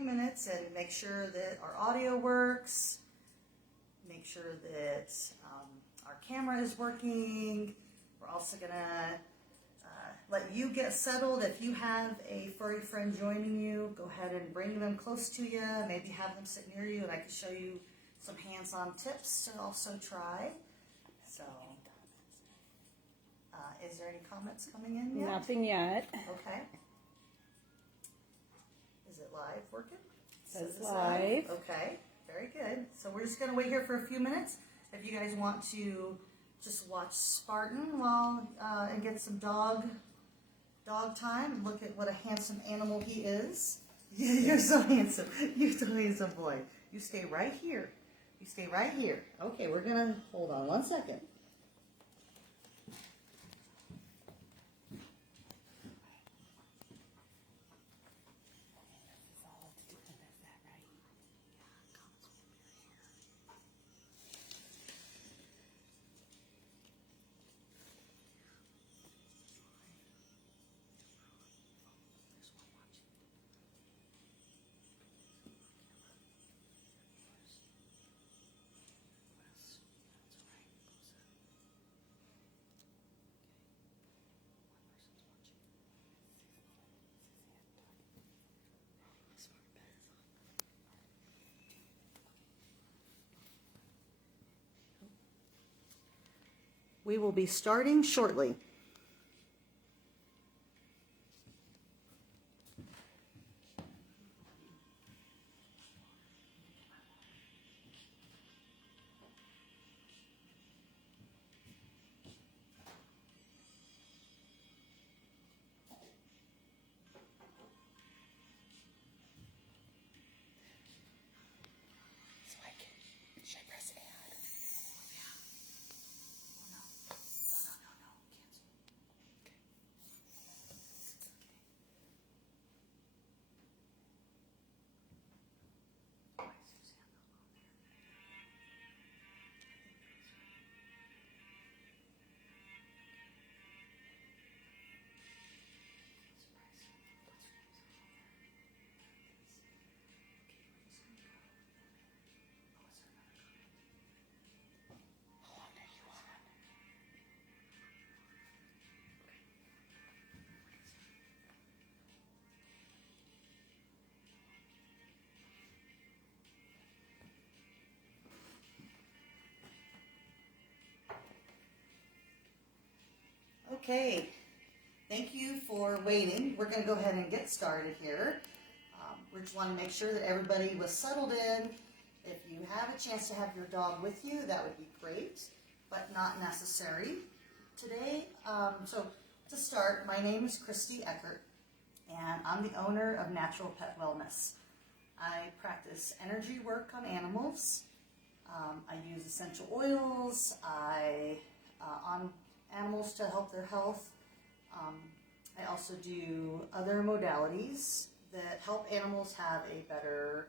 minutes and make sure that our audio works, make sure that our camera is working. We're also going to let you get settled. If you have a furry friend joining you, go ahead and bring them close to you. Maybe have them sit near you, and I can show you some hands-on tips to also try. So, is there any comments coming in yet? Nothing yet. Okay. Is it live working? It says live. Okay, very good. So we're just going to wait here for a few minutes. If you guys want to just watch Spartan while and get some dog time and look at what a handsome animal he is. Yeah, you're so handsome. You're so handsome, boy. You stay right here. You stay right here. Okay, we're going to hold on 1 second. We will be starting shortly. Should I press add? Okay, thank you for waiting. We're going to go ahead and get started here. We just want to make sure that everybody was settled in. If you have a chance to have your dog with you, that would be great, but not necessary today. So to start, my name is Cristi Eckert, and I'm the owner of Natural Pet Wellness. I practice energy work on animals. I use essential oils. On animals to help their health. I also do other modalities that help animals have a better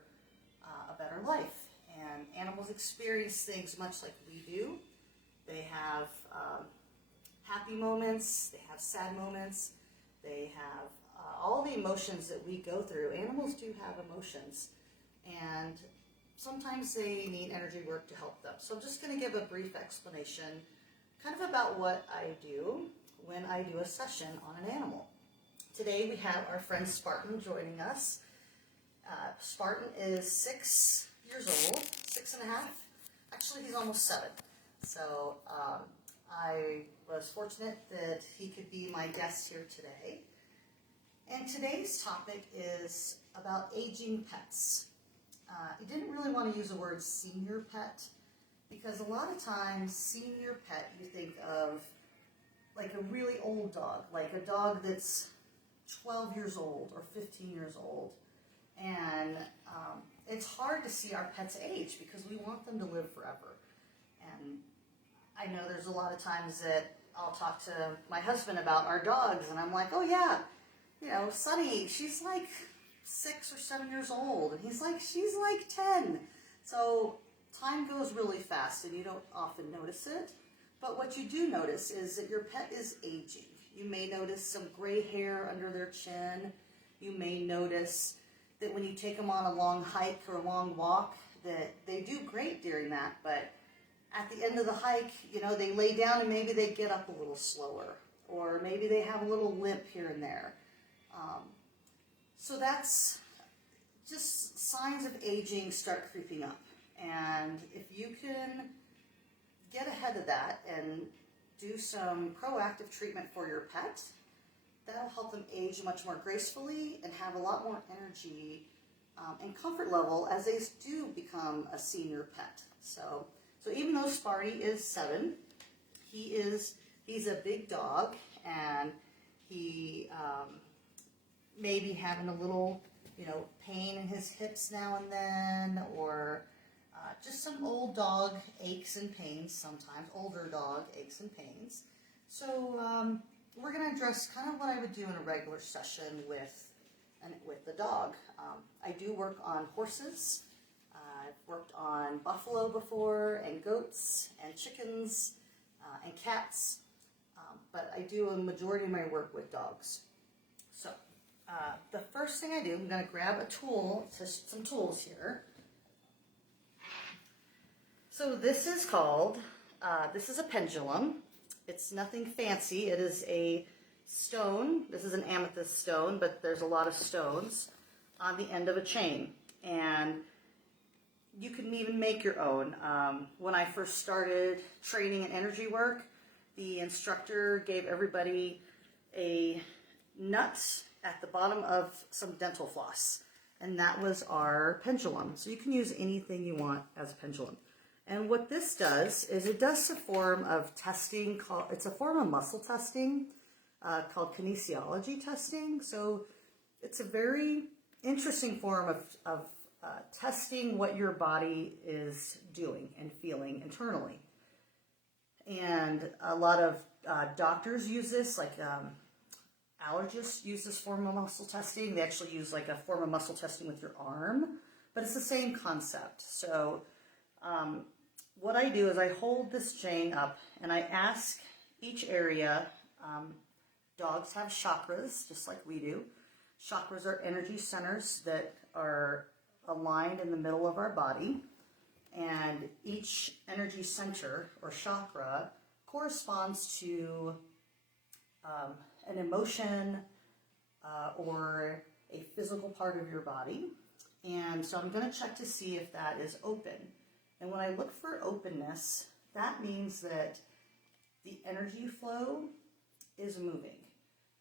life. And animals experience things much like we do. They have happy moments, they have sad moments, they have all the emotions that we go through. Animals do have emotions, and sometimes they need energy work to help them. So I'm just going to give a brief explanation kind of about what I do when I do a session on an animal. Today we have our friend Spartan joining us. Spartan is 6 years old, 6.5. Actually, he's almost 7. So I was fortunate that he could be my guest here today. And today's topic is about aging pets. I didn't really want to use the word senior pet, because a lot of times, senior pet, you think of like a really old dog, like a dog that's 12 years old or 15 years old. And it's hard to see our pets age because we want them to live forever. And I know there's a lot of times that I'll talk to my husband about our dogs, and I'm like, oh yeah, you know, Sunny, she's like 6 or 7 years old. And he's like, she's like 10. So time goes really fast and you don't often notice it, but what you do notice is that your pet is aging. You may notice some gray hair under their chin. You may notice that when you take them on a long hike or a long walk, that they do great during that, but at the end of the hike, you know, they lay down and maybe they get up a little slower, or maybe they have a little limp here and there. So that's just signs of aging start creeping up. And if you can get ahead of that and do some proactive treatment for your pet, that'll help them age much more gracefully and have a lot more energy and comfort level as they do become a senior pet. So even though Sparty is 7, he's a big dog, and he may be having a little, you know, pain in his hips now and then, or just some old dog aches and pains sometimes, older dog aches and pains. So we're going to address kind of what I would do in a regular session with the dog. I do work on horses. I've worked on buffalo before, and goats, and chickens, and cats, but I do a majority of my work with dogs. So the first thing I do, I'm going to grab a tool, some tools here. So this is called, this is a pendulum. It's nothing fancy. It is a stone. This is an amethyst stone, but there's a lot of stones on the end of a chain. And you can even make your own. When I first started training in energy work, the instructor gave everybody a nut at the bottom of some dental floss. And that was our pendulum. So you can use anything you want as a pendulum. And what this does is it does a form of testing it's a form of muscle testing called kinesiology testing. So it's a very interesting form of testing what your body is doing and feeling internally. And a lot of doctors use this, like allergists use this form of muscle testing. They actually use like a form of muscle testing with your arm, but it's the same concept. So what I do is I hold this chain up and I ask each area, dogs have chakras just like we do. Chakras are energy centers that are aligned in the middle of our body, and each energy center or chakra corresponds to an emotion or a physical part of your body. And so I'm going to check to see if that is open. And when I look for openness, that means that the energy flow is moving.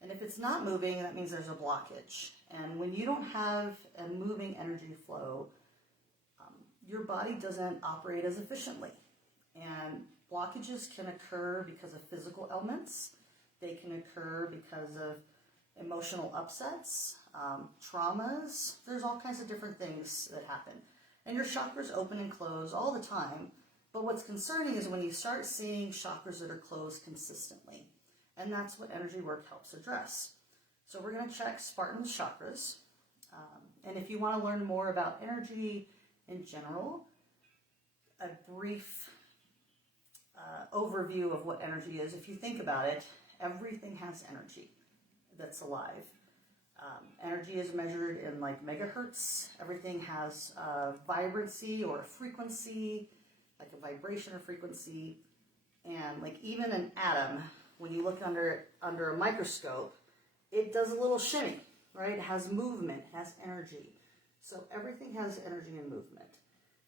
And if it's not moving, that means there's a blockage. And when you don't have a moving energy flow, your body doesn't operate as efficiently. And blockages can occur because of physical ailments. They can occur because of emotional upsets, traumas. There's all kinds of different things that happen. And your chakras open and close all the time. But what's concerning is when you start seeing chakras that are closed consistently. And that's what energy work helps address. So we're going to check Spartan's chakras. And if you want to learn more about energy in general, a brief overview of what energy is. If you think about it, everything has energy that's alive. Energy is measured in like megahertz. Everything has a vibrancy or a frequency, like a vibration or frequency. And like even an atom, when you look under a microscope, it does a little shimmy, right? It has movement, it has energy. So everything has energy and movement.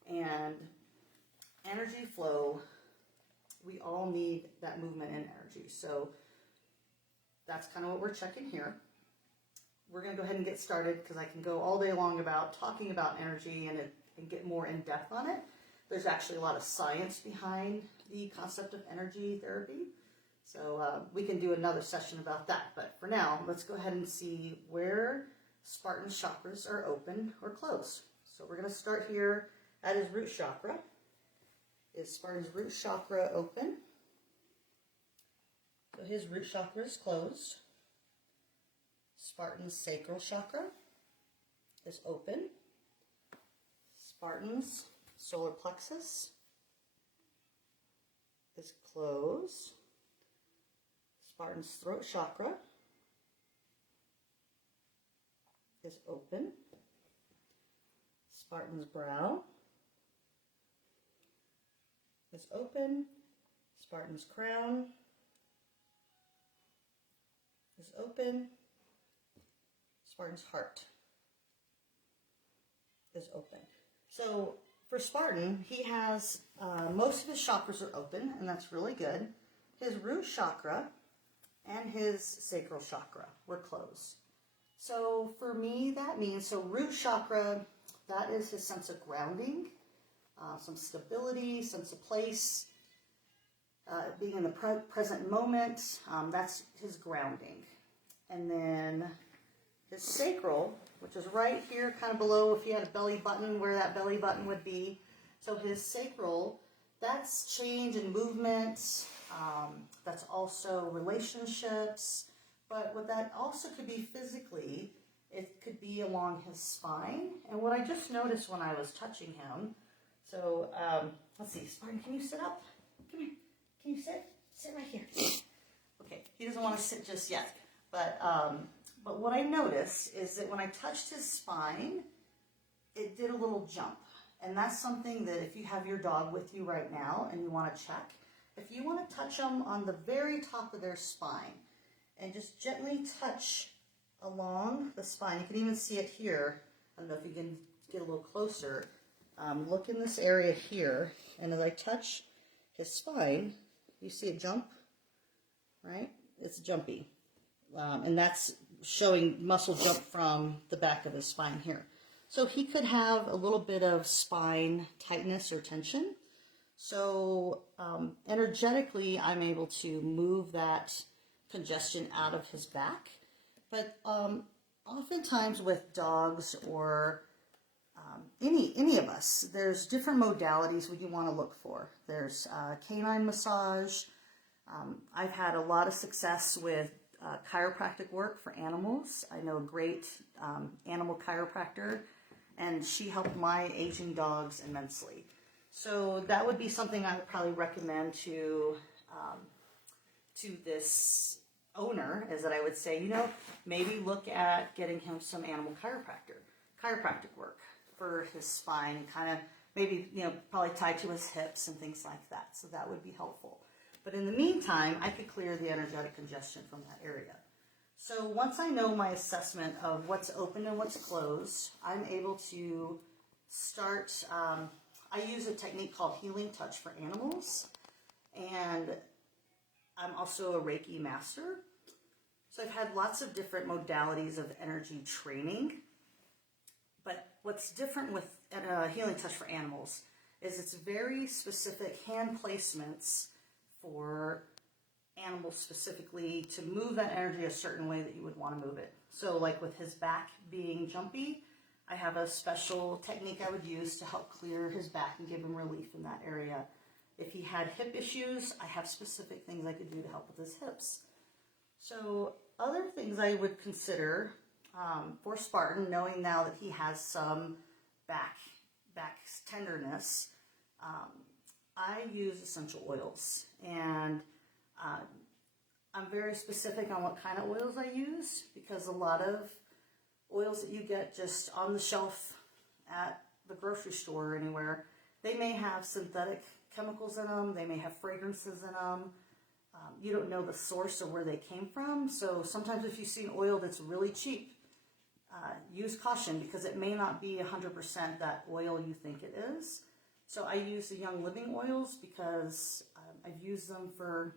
And energy flow, we all need that movement and energy. So that's kind of what we're checking here. We're going to go ahead and get started because I can go all day long about talking about energy and get more in depth on it. There's actually a lot of science behind the concept of energy therapy. So we can do another session about that. But for now, let's go ahead and see where Spartan's chakras are open or closed. So we're going to start here at his root chakra. Is Spartan's root chakra open? So his root chakra is closed. Spartan's sacral chakra is open. Spartan's solar plexus is closed. Spartan's throat chakra is open. Spartan's brow is open. Spartan's crown is open. Spartan's heart is open. So for Spartan, he has most of his chakras are open, and that's really good. His root chakra and his sacral chakra were closed. So for me, that means, so root chakra, that is his sense of grounding, some stability, sense of place, being in the present moment. That's his grounding. And then his sacral, which is right here, kind of below, if you had a belly button, where that belly button would be. So his sacral, that's change and movement. That's also relationships. But what that also could be physically, it could be along his spine. And what I just noticed when I was touching him, so let's see, Spartan, can you sit up? Come here. Can you sit? Sit right here. Okay, he doesn't want to sit just yet. But what I noticed is that when I touched his spine, it did a little jump. And that's something that if you have your dog with you right now and you want to check, if you want to touch them on the very top of their spine and just gently touch along the spine, you can even see it here. I don't know if you can get a little closer. Look in this area here, and as I touch his spine, you see it jump, right? It's jumpy. And that's showing muscle jump from the back of his spine here. So he could have a little bit of spine tightness or tension. So energetically, I'm able to move that congestion out of his back. But oftentimes with dogs or any of us, there's different modalities what you want to look for. There's canine massage. I've had a lot of success with chiropractic work for animals. I know a great animal chiropractor, and she helped my aging dogs immensely. So that would be something I would probably recommend to this owner, is that I would say, maybe look at getting him some animal chiropractic work for his spine, and kind of maybe, probably tied to his hips and things like that. So that would be helpful. But in the meantime, I could clear the energetic congestion from that area. So once I know my assessment of what's open and what's closed, I'm able to start. I use a technique called healing touch for animals, and I'm also a Reiki master. So I've had lots of different modalities of energy training. But what's different with healing touch for animals is it's very specific hand placements for animals specifically to move that energy a certain way that you would want to move it. So like with his back being jumpy, I have a special technique I would use to help clear his back and give him relief in that area. If he had hip issues, I have specific things I could do to help with his hips. So other things I would consider for Spartan, knowing now that he has some back tenderness, I use essential oils, and I'm very specific on what kind of oils I use, because a lot of oils that you get just on the shelf at the grocery store or anywhere, they may have synthetic chemicals in them, they may have fragrances in them. You don't know the source of where they came from, so sometimes if you see an oil that's really cheap, use caution, because it may not be 100% that oil you think it is. So I use the Young Living oils because I've used them for,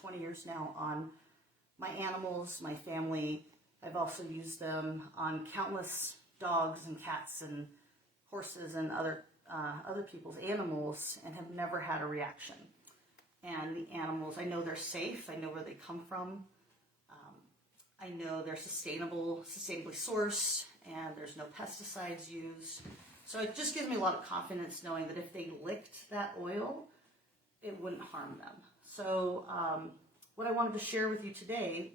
20 years now on my animals, my family. I've also used them on countless dogs and cats and horses and other people's animals, and have never had a reaction. And the animals, I know they're safe. I know where they come from. I know they're sustainably sourced, and there's no pesticides used. So it just gives me a lot of confidence knowing that if they licked that oil, it wouldn't harm them. So what I wanted to share with you today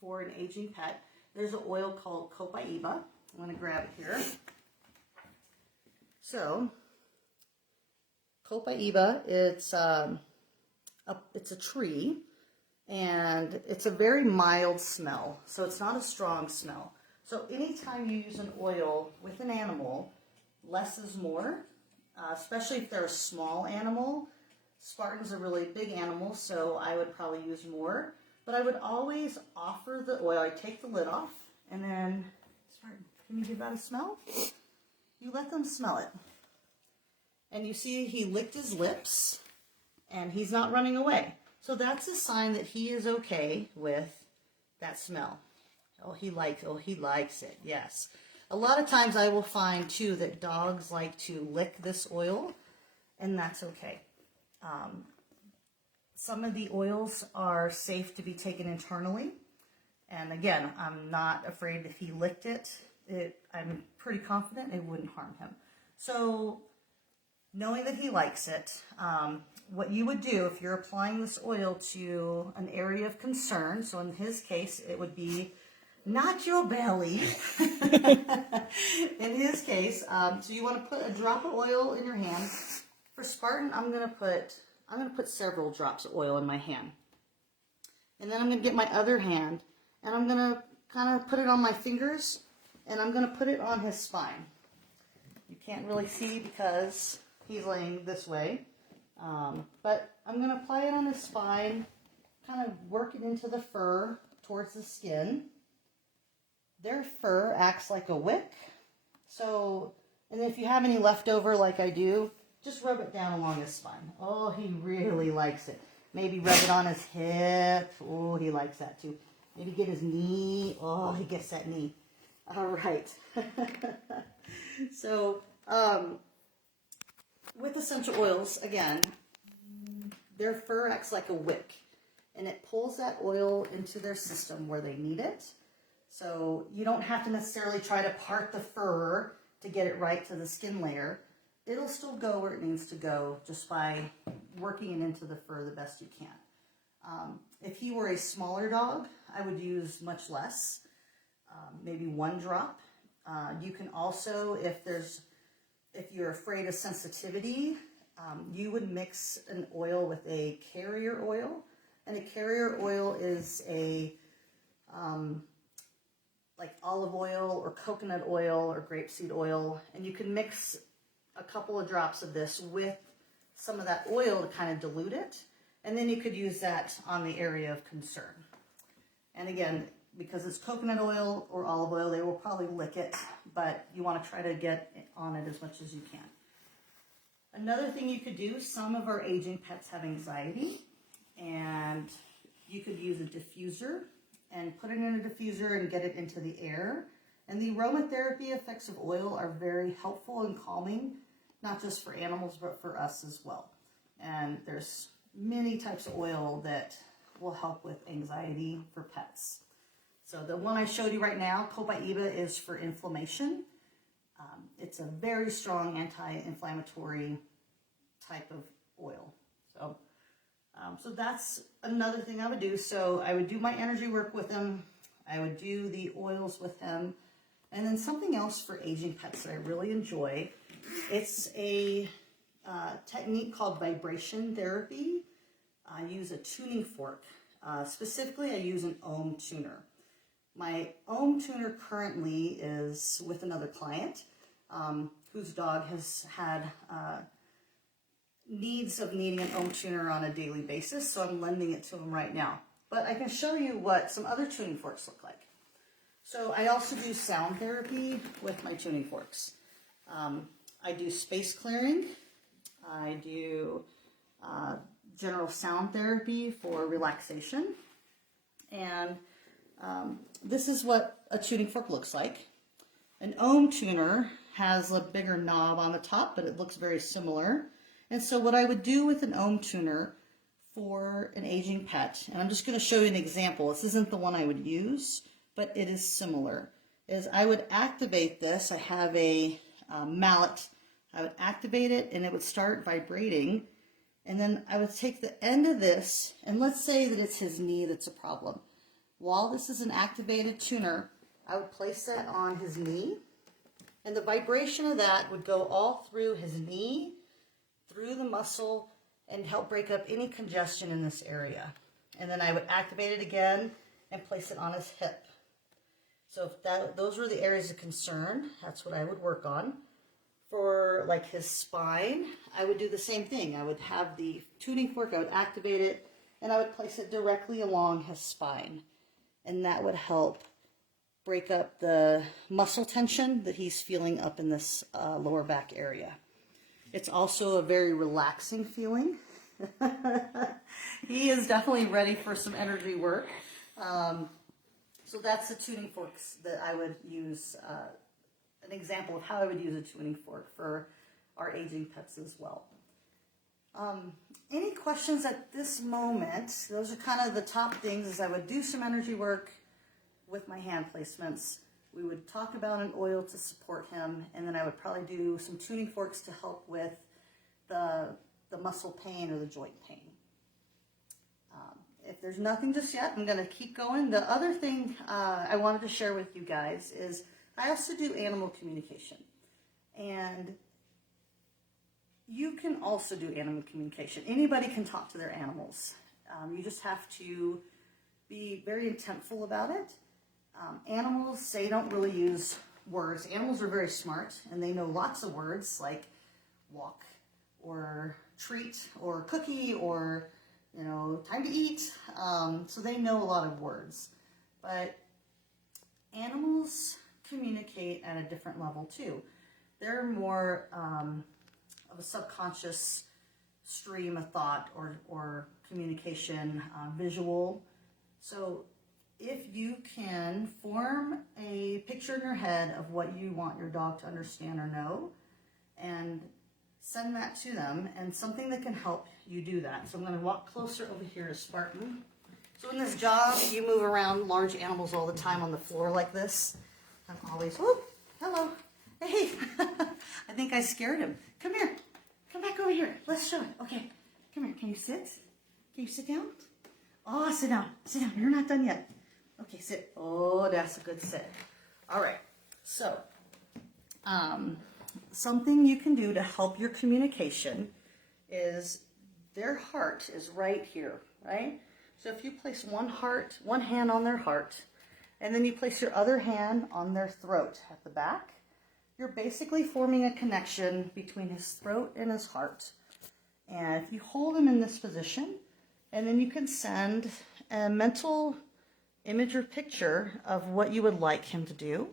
for an aging pet, there's an oil called Copaiba. I'm going to grab it here. So Copaiba, it's a tree, and it's a very mild smell, so it's not a strong smell. So anytime you use an oil with an animal, less is more, especially if they're a small animal. Spartan's a really big animal, so I would probably use more. But I would always offer the oil. I take the lid off, and then, Spartan, can you give that a smell? You let them smell it. And you see he licked his lips, and he's not running away. So that's a sign that he is okay with that smell. He likes it, yes. A lot of times I will find, too, that dogs like to lick this oil, and that's okay. Some of the oils are safe to be taken internally. And again, I'm not afraid if he licked it. I'm pretty confident it wouldn't harm him. So knowing that he likes it, what you would do if you're applying this oil to an area of concern, so in his case, it would be not your belly. In his case, so you want to put a drop of oil in your hand. For Spartan, I'm gonna put several drops of oil in my hand, and then I'm gonna get my other hand, and I'm gonna kind of put it on my fingers, and I'm gonna put it on his spine. You can't really see because he's laying this way, but I'm gonna apply it on his spine, kind of work it into the fur towards the skin. Their fur acts like a wick, so, and if you have any leftover like I do, just rub it down along his spine. Oh, he really likes it. Maybe rub it on his hip. Oh, he likes that too. Maybe get his knee. Oh, he gets that knee. All right. So, with essential oils, again, their fur acts like a wick, and it pulls that oil into their system where they need it. So you don't have to necessarily try to part the fur to get it right to the skin layer. It'll still go where it needs to go just by working it into the fur the best you can. If he were a smaller dog, I would use much less, maybe 1 drop. You can also, if you're afraid of sensitivity, you would mix an oil with a carrier oil. And a carrier oil is a like olive oil or coconut oil or grapeseed oil, and you can mix a couple of drops of this with some of that oil to kind of dilute it, and then you could use that on the area of concern. And again, because it's coconut oil or olive oil, they will probably lick it, but you want to try to get on it as much as you can. Another thing you could do, some of our aging pets have anxiety, and you could use a diffuser and put it in a diffuser and get it into the air. And the aromatherapy effects of oil are very helpful and calming, not just for animals, but for us as well. And there's many types of oil that will help with anxiety for pets. So the one I showed you right now, Copaiba, is for inflammation. It's a very strong anti-inflammatory type of oil. So that's another thing I would do. So I would do my energy work with him. I would do the oils with him. And then something else for aging pets that I really enjoy. It's a technique called vibration therapy. I use a tuning fork. Specifically, I use an ohm tuner. My ohm tuner currently is with another client whose dog has had needing an ohm tuner on a daily basis, so I'm lending it to him right now. But I can show you what some other tuning forks look like. So I also do sound therapy with my tuning forks. I do space clearing. I do general sound therapy for relaxation. And this is what a tuning fork looks like. An ohm tuner has a bigger knob on the top, but it looks very similar. And so what I would do with an ohm tuner for an aging pet, and I'm just going to show you an example. This isn't the one I would use, but it is similar, is I would activate this. I have a mallet. I would activate it, and it would start vibrating. And then I would take the end of this, and let's say that it's his knee that's a problem. While this is an activated tuner, I would place that on his knee, and the vibration of that would go all through his knee, through the muscle, and help break up any congestion in this area. And then I would activate it again and place it on his hip. So if those were the areas of concern, that's what I would work on. For like his spine, I would do the same thing. I would have the tuning fork, I would activate it, and I would place it directly along his spine. And that would help break up the muscle tension that he's feeling up in this lower back area. It's also a very relaxing feeling. He is definitely ready for some energy work. So that's the tuning forks that I would use, an example of how I would use a tuning fork for our aging pets as well. Any questions at this moment? Those are kind of the top things. As I would do some energy work with my hand placements. We would talk about an oil to support him, and then I would probably do some tuning forks to help with the muscle pain or the joint pain. If there's nothing just yet, I'm going to keep going. The other thing I wanted to share with you guys is I also do animal communication. And you can also do animal communication. Anybody can talk to their animals. You just have to be very intentful about it. Animals, they don't really use words. Animals are very smart, and they know lots of words like walk or treat or cookie or, you know, time to eat. So they know a lot of words. But animals communicate at a different level too. They're more of a subconscious stream of thought or communication, visual. So if you can form a picture in your head of what you want your dog to understand or know, and send that to them, and something that can help you do that. So I'm going to walk closer over here to Spartan. So in this job, you move around large animals all the time on the floor like this. I'm always, whoop, hello, hey, I think I scared him. Come here, come back over here. Let's show it. Okay, come here. Can you sit? Can you sit down? Oh, sit down. Sit down. You're not done yet. Okay, sit. Oh, that's a good sit. All right. So, something you can do to help your communication is their heart is right here, right? So if you place one hand on their heart, and then you place your other hand on their throat at the back, you're basically forming a connection between his throat and his heart. And if you hold him in this position, and then you can send a mental image or picture of what you would like him to do,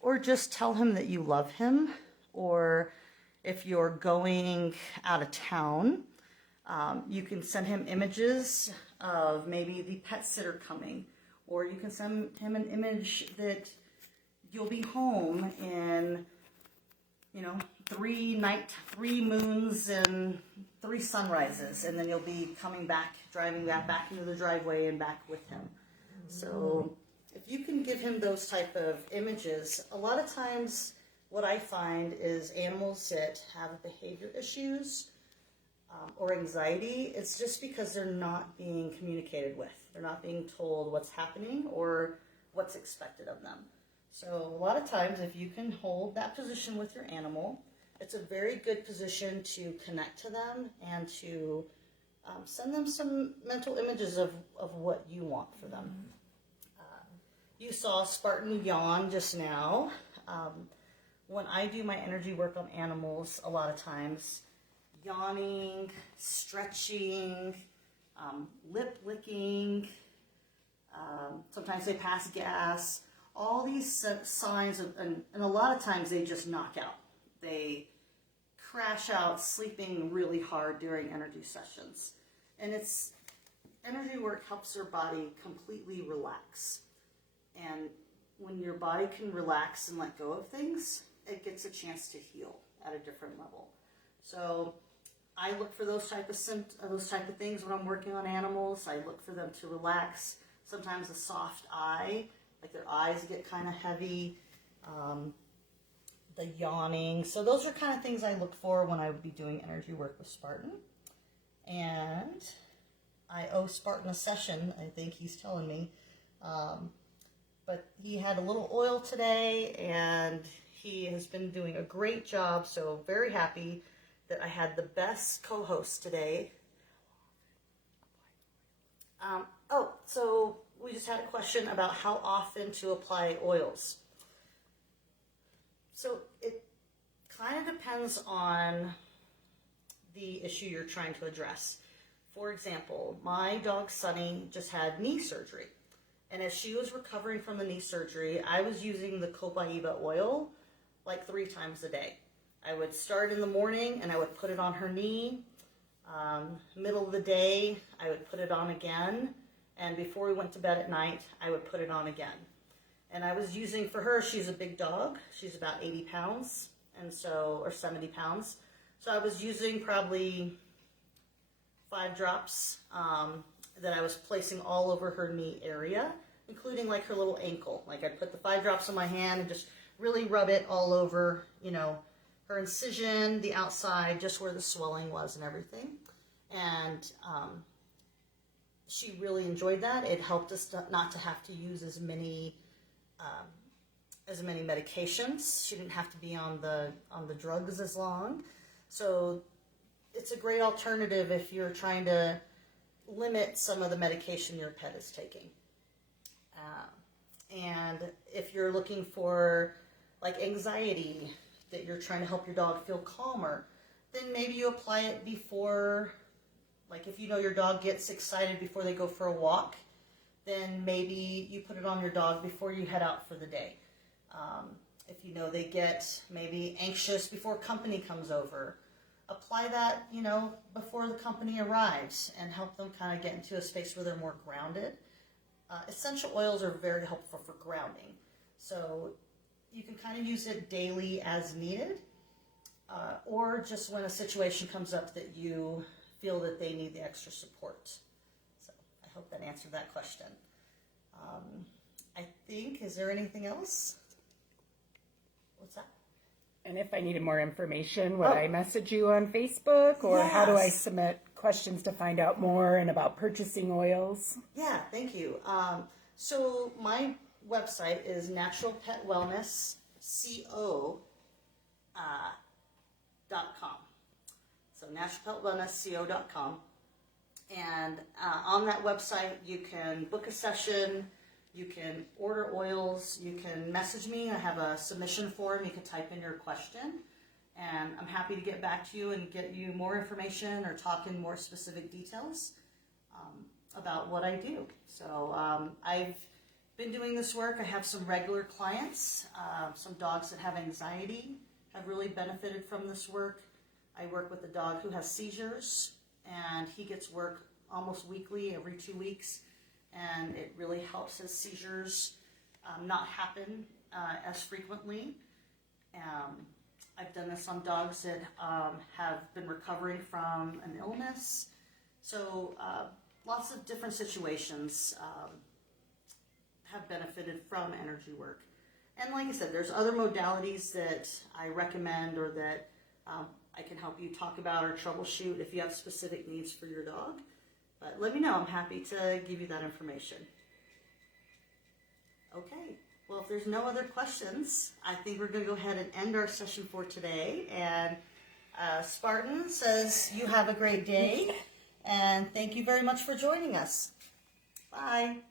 or just tell him that you love him, or if you're going out of town, you can send him images of maybe the pet sitter coming, or you can send him an image that you'll be home in, 3 moons and 3 sunrises, and then you'll be coming back, driving that back into the driveway and back with him. So if you can give him those type of images, a lot of times what I find is animals that have behavior issues or anxiety, it's just because they're not being communicated with. They're not being told what's happening or what's expected of them. So a lot of times if you can hold that position with your animal, it's a very good position to connect to them and to send them some mental images of what you want for them. You saw Spartan yawn just now. When I do my energy work on animals, a lot of times, yawning, stretching, lip licking, sometimes they pass gas, all these signs, and a lot of times they just knock out. They crash out sleeping really hard during energy sessions. And energy work helps their body completely relax. And when your body can relax and let go of things, it gets a chance to heal at a different level. So I look for those type of things when I'm working on animals. I look for them to relax. Sometimes a soft eye, like their eyes get kind of heavy, the yawning. So those are kind of things I look for when I would be doing energy work with Spartan. And I owe Spartan a session, I think he's telling me. But he had a little oil today, and he has been doing a great job, so very happy that I had the best co-host today. So we just had a question about how often to apply oils. So it kind of depends on the issue you're trying to address. For example, my dog Sunny just had knee surgery. And as she was recovering from the knee surgery, I was using the Copaiba oil like 3 times a day. I would start in the morning and I would put it on her knee. Middle of the day, I would put it on again. And before we went to bed at night, I would put it on again. And I was using, for her, she's a big dog. She's about 80 pounds, and so, or 70 pounds. So I was using probably 5 drops that I was placing all over her knee area, including like her little ankle. Like I'd put the 5 drops on my hand and just really rub it all over, her incision, the outside, just where the swelling was and everything. And she really enjoyed that. It helped us not to have to use as many medications. She didn't have to be on the drugs as long. So it's a great alternative if you're trying to limit some of the medication your pet is taking. And if you're looking for like anxiety, that you're trying to help your dog feel calmer, then maybe you apply it before, like if you know your dog gets excited before they go for a walk, then maybe you put it on your dog before you head out for the day. If you know they get maybe anxious before company comes over, apply that, before the company arrives and help them kind of get into a space where they're more grounded. Essential oils are very helpful for grounding. So you can kind of use it daily as needed, or just when a situation comes up that you feel that they need the extra support. So I hope that answered that question. I think, is there anything else? What's that? And if I needed more information, would I message you on Facebook, or how do I submit questions to find out more and about purchasing oils? Yeah, thank you. So my website is naturalpetwellnessco.com. So naturalpetwellnessco.com. And on that website, you can book a session, you can order oils, you can message me. I have a submission form. You can type in your question, and I'm happy to get back to you and get you more information or talk in more specific details about what I do. So I've been doing this work. I have some regular clients, some dogs that have anxiety have really benefited from this work. I work with a dog who has seizures, and he gets work almost weekly, every 2 weeks, and it really helps his seizures not happen as frequently. I've done this on dogs that have been recovering from an illness. So lots of different situations have benefited from energy work. And like I said, there's other modalities that I recommend or that I can help you talk about or troubleshoot if you have specific needs for your dog. But let me know. I'm happy to give you that information. Okay. Well, if there's no other questions, I think we're going to go ahead and end our session for today. And Spartan says you have a great day. And thank you very much for joining us. Bye.